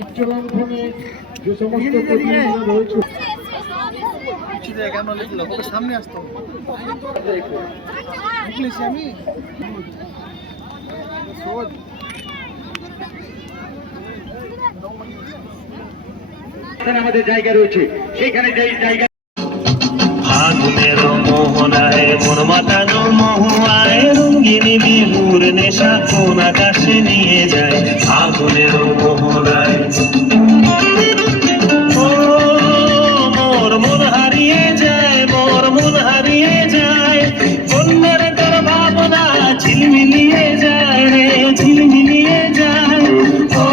উচ্চলঙ্ঘনে যে সমস্ত প্রতিনিধিরা রয়েছে সামনে আসতো আমি আমাদের জায়গা রয়েছে সেখানে যে জায়গা ফাগুনের মোহনায় মন মাতানো মহুয়ায় রঙ্গিনী বিহুর নেশা কোন আকাশে নিয়ে যায় ফাগুনের মোহনায় ও মোর মন হারিয়ে যায় মোর মন হারিয়ে যায় কন্যার তোর ভাবনা ঝিলমিলিয়ে যায় রে ঝিলমিলিয়ে যায় ও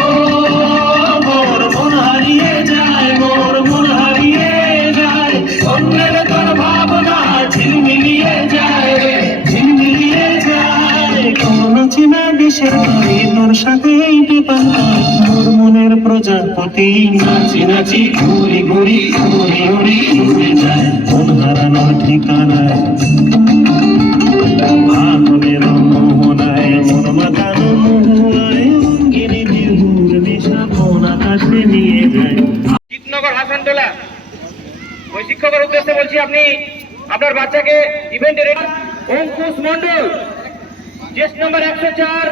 মোর মন হারিয়ে যায় মোর মন হারিয়ে যায় কন্যার তোর ভাবনা ঝিলমিলিয়ে যায় রে ঝিলমিলিয়ে যায় কোন চিনা দেশের বাড়ি তোর সাথে মোর মনের প্রজাপতি নাচি নাচি ঘুরি ঘুরি ঘুরি ঘুরি ঘুরে যায় মন হারানোর ঠিকানায় ফাগুনের মোহনায় মন মাতানো মহুয়ায় রঙ্গিনী বিহুর নেশা কোন আকাশে নিয়ে যায়। চিত্তনগর হাসানটোলা ওই শিক্ষকের উদ্দেশ্যে বলছি, আপনি আপনার বাচ্চাকে ইভেন্টের অঙ্কুশ মন্ডল চেস্ট নম্বর 104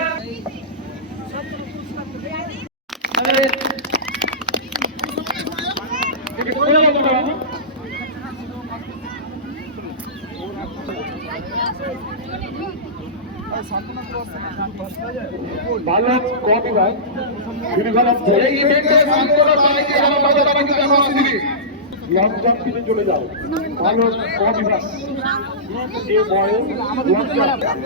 বালক কবিভাগ লং জাম্প থেকে চলে যাও বালক কবিভাগ লং জাম্প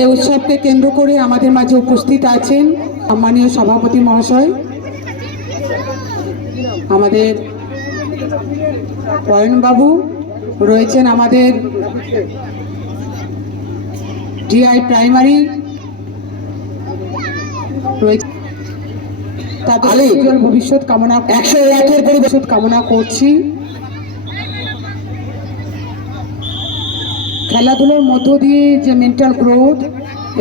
এই উৎসবকে কেন্দ্র করে আমাদের মাঝে উপস্থিত আছেন সম্মানীয় সভাপতি মহাশয়, আমাদের পয়নবাবু রয়েছেন, আমাদের ডিআই প্রাইমারি রয়েছে। তাদের উজ্জ্বল ভবিষ্যৎ কামনা 101-এর ভবিষ্যৎ কামনা করছি। খেলাধুলার মধ্য দিয়ে যে মেন্টাল গ্রোথ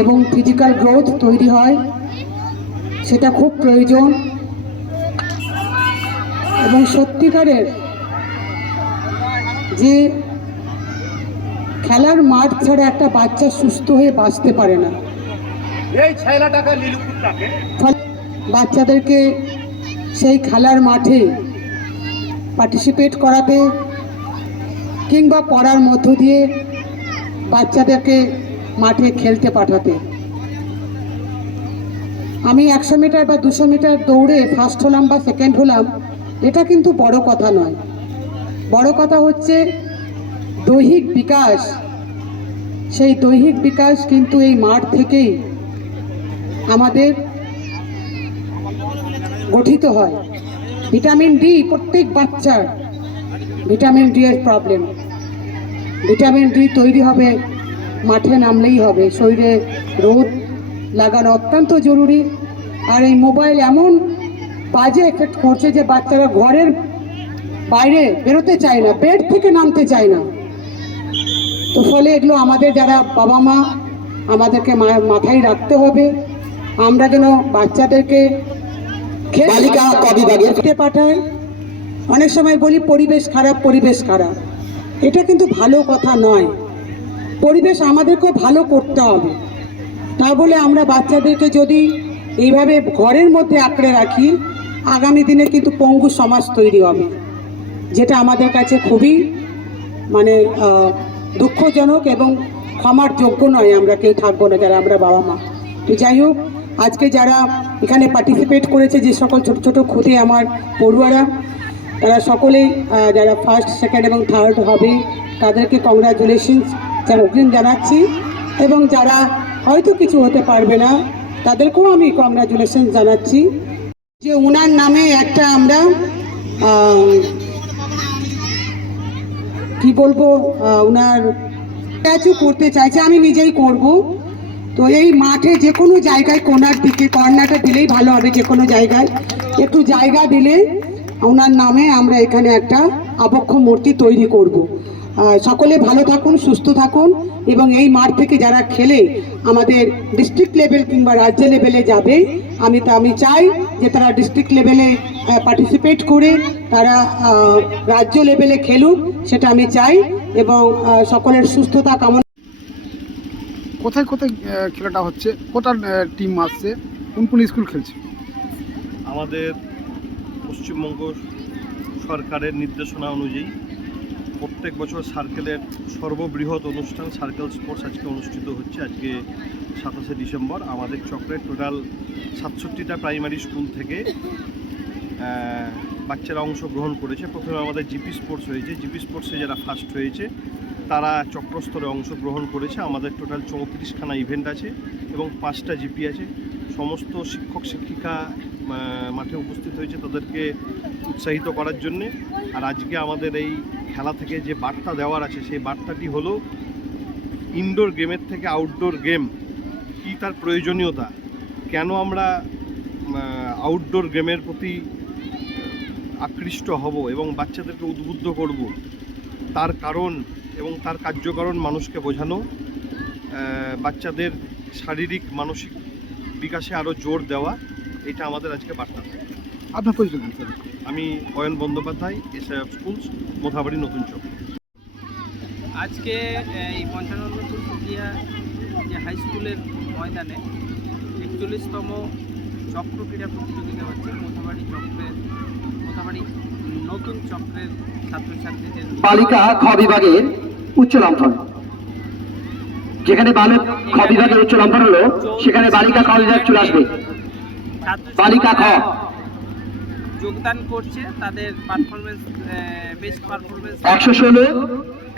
এবং ফিজিক্যাল গ্রোথ তৈরি হয় সেটা খুব প্রয়োজন, এবং সত্যিকারের যে খেলার মাঠ ছাড়া একটা বাচ্চা সুস্থ হয়ে বাঁচতে পারে না। এই ছেলেটাকে লিলুকুটাকে বাচ্চাদেরকে সেই খেলার মাঠে পার্টিসিপেট করাতে কিংবা পড়ার মধ্য দিয়ে বাচ্চাদেরকে মাঠে খেলতে পাঠাতে। আমি 100 মিটার বা 200 মিটার দৌড়ে ফার্স্ট হলাম বা সেকেন্ড হলাম, এটা কিন্তু বড় কথা নয়। বড় কথা হচ্ছে দৈহিক বিকাশ। সেই দৈহিক বিকাশ কিন্তু এই মাঠ থেকেই আমাদের গঠিত হয়। ভিটামিন ডি, প্রত্যেক বাচ্চার ভিটামিন ডি এর প্রবলেম। ভিটামিন ডি তৈরি হবে মাঠে নামলেই হবে। শরীরে রোদ লাগানো অত্যন্ত জরুরি। আর এই মোবাইল এমন বাজে এফেক্ট করছে যে বাচ্চারা ঘরের বাইরে বেরোতে চায় না, বেড থেকে নামতে চায় না। তো ফলে এগুলো আমাদের যারা বাবা মা, আমাদেরকে মাথায় রাখতে হবে। আমরা যেন বাচ্চাদেরকে বালিকা কবিভাগে পাঠাই। অনেক সময় বলি পরিবেশ খারাপ, পরিবেশ খারাপ, এটা কিন্তু ভালো কথা নয়। পরিবেশ আমাদেরকেও ভালো করতে হবে। তা বলে আমরা বাচ্চাদেরকে যদি এইভাবে ঘরের মধ্যে আঁকড়ে রাখি, আগামী দিনে কিন্তু পঙ্গু সমাজ তৈরি হবে, যেটা আমাদের কাছে খুবই দুঃখজনক এবং ক্ষমার যোগ্য নয়। আমরা কেউ থাকবো না যারা আমরা বাবা মা। তো যাই হোক, আজকে যারা এখানে পার্টিসিপেট করেছে, যে সকল ছোট ছোট খুদে আমার পড়ুয়ারা, তারা সকলেই যারা ফার্স্ট, সেকেন্ড এবং থার্ড হবে তাদেরকে কংগ্রাচুলেশনস অগ্রিম জানাচ্ছি। এবং যারা হয়তো কিছু হতে পারবে না তাদেরকেও আমি কংগ্রাচুলেশন জানাচ্ছি। যে ওনার নামে একটা আমরা কি বলবো, ওনার স্ট্যাচু করতে চাইছে, আমি নিজেই করব। তো এই মাঠে যে কোনো জায়গায় কোনার দিকে কর্নারটা দিলেই ভালো হবে। যে কোনো জায়গায় একটু জায়গা দিলে ওনার নামে আমরা এখানে একটা আবক্ষ মূর্তি তৈরি করব। সকলে ভালো থাকুন, সুস্থ থাকুন, এবং এই মাঠ থেকে যারা খেলে আমাদের ডিস্ট্রিক্ট লেভেল কিংবা রাজ্য লেভেলে যাবে, আমি চাই যে তারা ডিস্ট্রিক্ট লেভেলে পার্টিসিপেট করে তারা রাজ্য লেভেলে খেলুক, সেটা আমি চাই। এবং সকলের সুস্থতা কামনা। কোথায় কোথায় খেলাটা হচ্ছে, কোটার টিম আসছে, কোন কোন স্কুল খেলছে? আমাদের পশ্চিমবঙ্গ সরকারের নির্দেশনা অনুযায়ী প্রত্যেক বছর সার্কেলের সর্ববৃহৎ অনুষ্ঠান সার্কেল স্পোর্টস আজকে অনুষ্ঠিত হচ্ছে। আজকে 27শে ডিসেম্বর আমাদের চক্রের টোটাল 67টা প্রাইমারি স্কুল থেকে বাচ্চারা অংশগ্রহণ করেছে। প্রথমে আমাদের জিপি স্পোর্টস হয়েছে। জিপি স্পোর্টসে যারা ফার্স্ট হয়েছে তারা চক্রস্তরে অংশগ্রহণ করেছে। আমাদের টোটাল 34খানা ইভেন্ট আছে এবং 5টা জিপি আছে। সমস্ত শিক্ষক শিক্ষিকা মাঠে উপস্থিত হয়েছে তাদেরকে উৎসাহিত করার জন্যে। আর আজকে আমাদের এই খেলা থেকে যে বার্তা দেওয়ার আছে, সেই বার্তাটি হলো ইনডোর গেমের থেকে আউটডোর গেম কী, তার প্রয়োজনীয়তা, কেন আমরা আউটডোর গেমের প্রতি আকৃষ্ট হব এবং বাচ্চাদেরকে উদ্বুদ্ধ করব, তার কারণ এবং তার কার্যকারণ মানুষকে বোঝানো, বাচ্চাদের শারীরিক মানসিক বিকাশে আরও জোর দেওয়া, এটা আমাদের আজকে বার্তা। আপনার পরিচয় দিন স্যার। আমি Ayan Bandyopadhyay, SI of schools, Mothabari, নতুন চক। আজকে এই 55 ফুটিয়া যে হাই স্কুলের ময়দানে 41তম চক্র ক্রীড়া প্রতিযোগিতা হচ্ছে। মোথাবাড়ি নতুন চক্রের ছাত্রছাত্রীদের বালিকা খ বিভাগের উচ্চ লম্ফন, যেখানে খ বিভাগের উচ্চ লম্ফন হলো সেখানে বালিকা খ বিভাগ চলে আসবে। বালিকা খ যোগদান করছে, তাদের পারফরমেন্স বেস্ট পারফরমেন্স 116,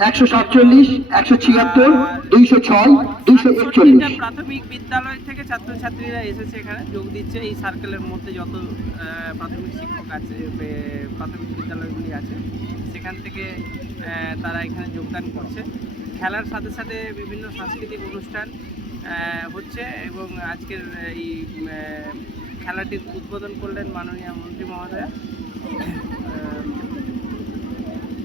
147, 176, 206, 241। প্রাথমিক বিদ্যালয় থেকে ছাত্রছাত্রীরা এসেছে এখানে যোগ দিচ্ছে। এই সার্কেলের মধ্যে যত প্রাথমিক শিক্ষক আছে, প্রাথমিক বিদ্যালয়গুলি আছে, সেখান থেকে তারা এখানে যোগদান করছে। খেলার সাথে সাথে বিভিন্ন সাংস্কৃতিক অনুষ্ঠান হচ্ছে এবং আজকের এই খেলাটির উদ্বোধন করলেন মাননীয় মন্ত্রী মহোদয়া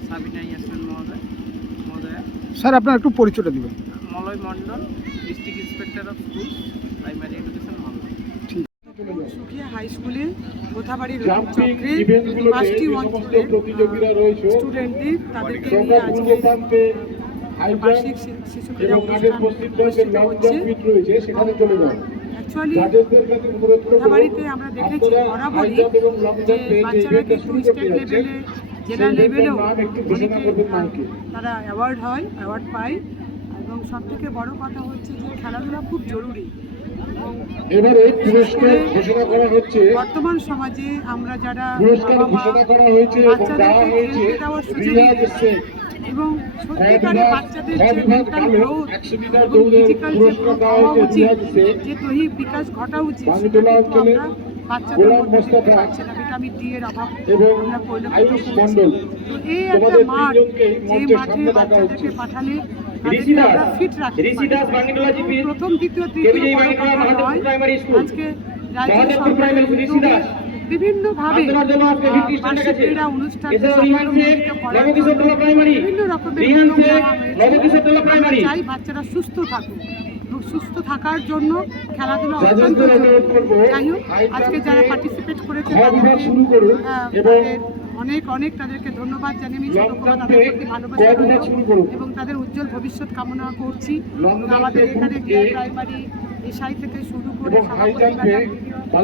সাবিনা ইয়াসমিন মহোদয়া। স্যার আপনার একটু পরিচয়টা দিবেন। Malay Mondal, district inspector of school, primary education Malda. Sukhia high স্কুলে কোথাবাড়ির জাম্পিং চক্রে ইভেন্টগুলোতে 5টি যে সমস্ত প্রতিযোগীরা রয়েছে স্টুডেন্টদের তাদেরকে নিয়ে তোমরা আজকে পূর্ব প্রান্তে হাই বার্ষিক জাম্প শিশু ক্রীড়া এবং মাঠের অনুষ্ঠান পশ্চিম প্রান্তে অনুষ্ঠিত লং হচ্ছে। জাম্প পিট রয়েছে, সেখানে চলে যাও। অ্যাকচুয়ালি জাজেসদের কাছে অনুরোধ করব কোথাবাড়িতে আমরা দেখেছি আপনারা হাই বরাবরই জাম্প এবং লং যে জাম্পে যে বাচ্চারা ইভেন্টটা কিন্তু শুরু স্টেট করতে যাচ্ছে লেভেলে, জেলা সেই লেভেলেও ইভেন্টের নাম একটু ঘোষণা অনেকে করবেন মাইকে। তারা অ্যাওয়ার্ড পায়। এবং সব থেকে বড় কথা হচ্ছে যে খেলাধুলা খুব জরুরি। এবং এবারে পুরস্কার ঘোষণা করা হচ্ছে, বর্তমান সমাজে আমরা যারা পুরস্কার বাবা মা ঘোষণা করা হয়েছে এবং দেওয়া বাচ্চাদেরকে হয়েছে খেলতে দেওয়ার সুযোগ রিয়াজ শেখ। এবং সত্যিকারে বাচ্চাদের যে বিভাগ মেন্টাল ভালো গ্রোথ 100 মিটার এবং দৌড়ে ফিজিক্যাল যে পুরস্কার গ্রোথ দেওয়া হওয়া হয়েছে উচিত, রিয়াজ শেখ। যে দৈহিক বিকাশ ঘটা উচিত, বাঙ্গিটোলা সেটা কিন্তু অঞ্চলে আমরা বাচ্চাদের গোলাম মধ্যে দেখতে মোস্তফা পাচ্ছি না। ভিটামিন ডি এর অভাব এবং আমরা পরিলক্ষিত আয়ুষ করছি। মণ্ডল, তো এই একটা তোমাদের মাঠ, তিনজনকেই যে মঞ্চের মাঠে সামনে ডাকা বাচ্চাদেরকে হচ্ছে। পাঠালে ঋষি তাদেরকে দাস, আমরা ফিট রাখতে ঋষি দাস পারি। বাঙ্গিটোলা জিপি, প্রথম, দ্বিতীয়, কেবিজেই তৃতীয় বড় বাঙ্গিটোলা কথা মহাদেবপুর নয়। প্রাইমারি স্কুল, আজকে রাজ্য মহাদেবপুর সরকারের প্রাইমারি স্কুল, ঋষি উদ্যোগে দাস। বিভিন্নভাবে আন্তরার জন্য আজকে 50 স্টুডেন্ট বার্ষিক গেছে। ক্রীড়া অনুষ্ঠান এছাড়াও রিহান শেখ, করার নবকিশোর জন্য টোলা প্রাইমারি, বিভিন্ন রকমের রিহান উদ্যোগ শেখ, নেওয়া হয়েছে। নবকিশোর টোলা প্রাইমারি। আমরা চাই বাচ্চারা সুস্থ থাকুক এবং সুস্থ থাকার জন্য খেলাধুলা অত্যন্ত জাজেসদের অনুরোধ জরুরি। করব, যাই হোক, হাই আজকে জাম্পে যারা পার্টিসিপেট করেছে খ বিভাগ তাদেরকে শুরু করুন এবং অনেক অনেক তাদেরকে ধন্যবাদ জানিয়ে আমি লং ছোটবেলা জাম্পে তাদের প্রতি ভালোবাসা ক বিভাগ রইল শুরু করুন। এবং তাদের উজ্জ্বল ভবিষ্যৎ কামনা করছি। লং এবং জাম্পে আমাদের এখানে গ্রুপ এ প্রাইমারি এসআই থেকে শুরু করে এবং হাই সভাপতি জাম্পে ম্যাডাম,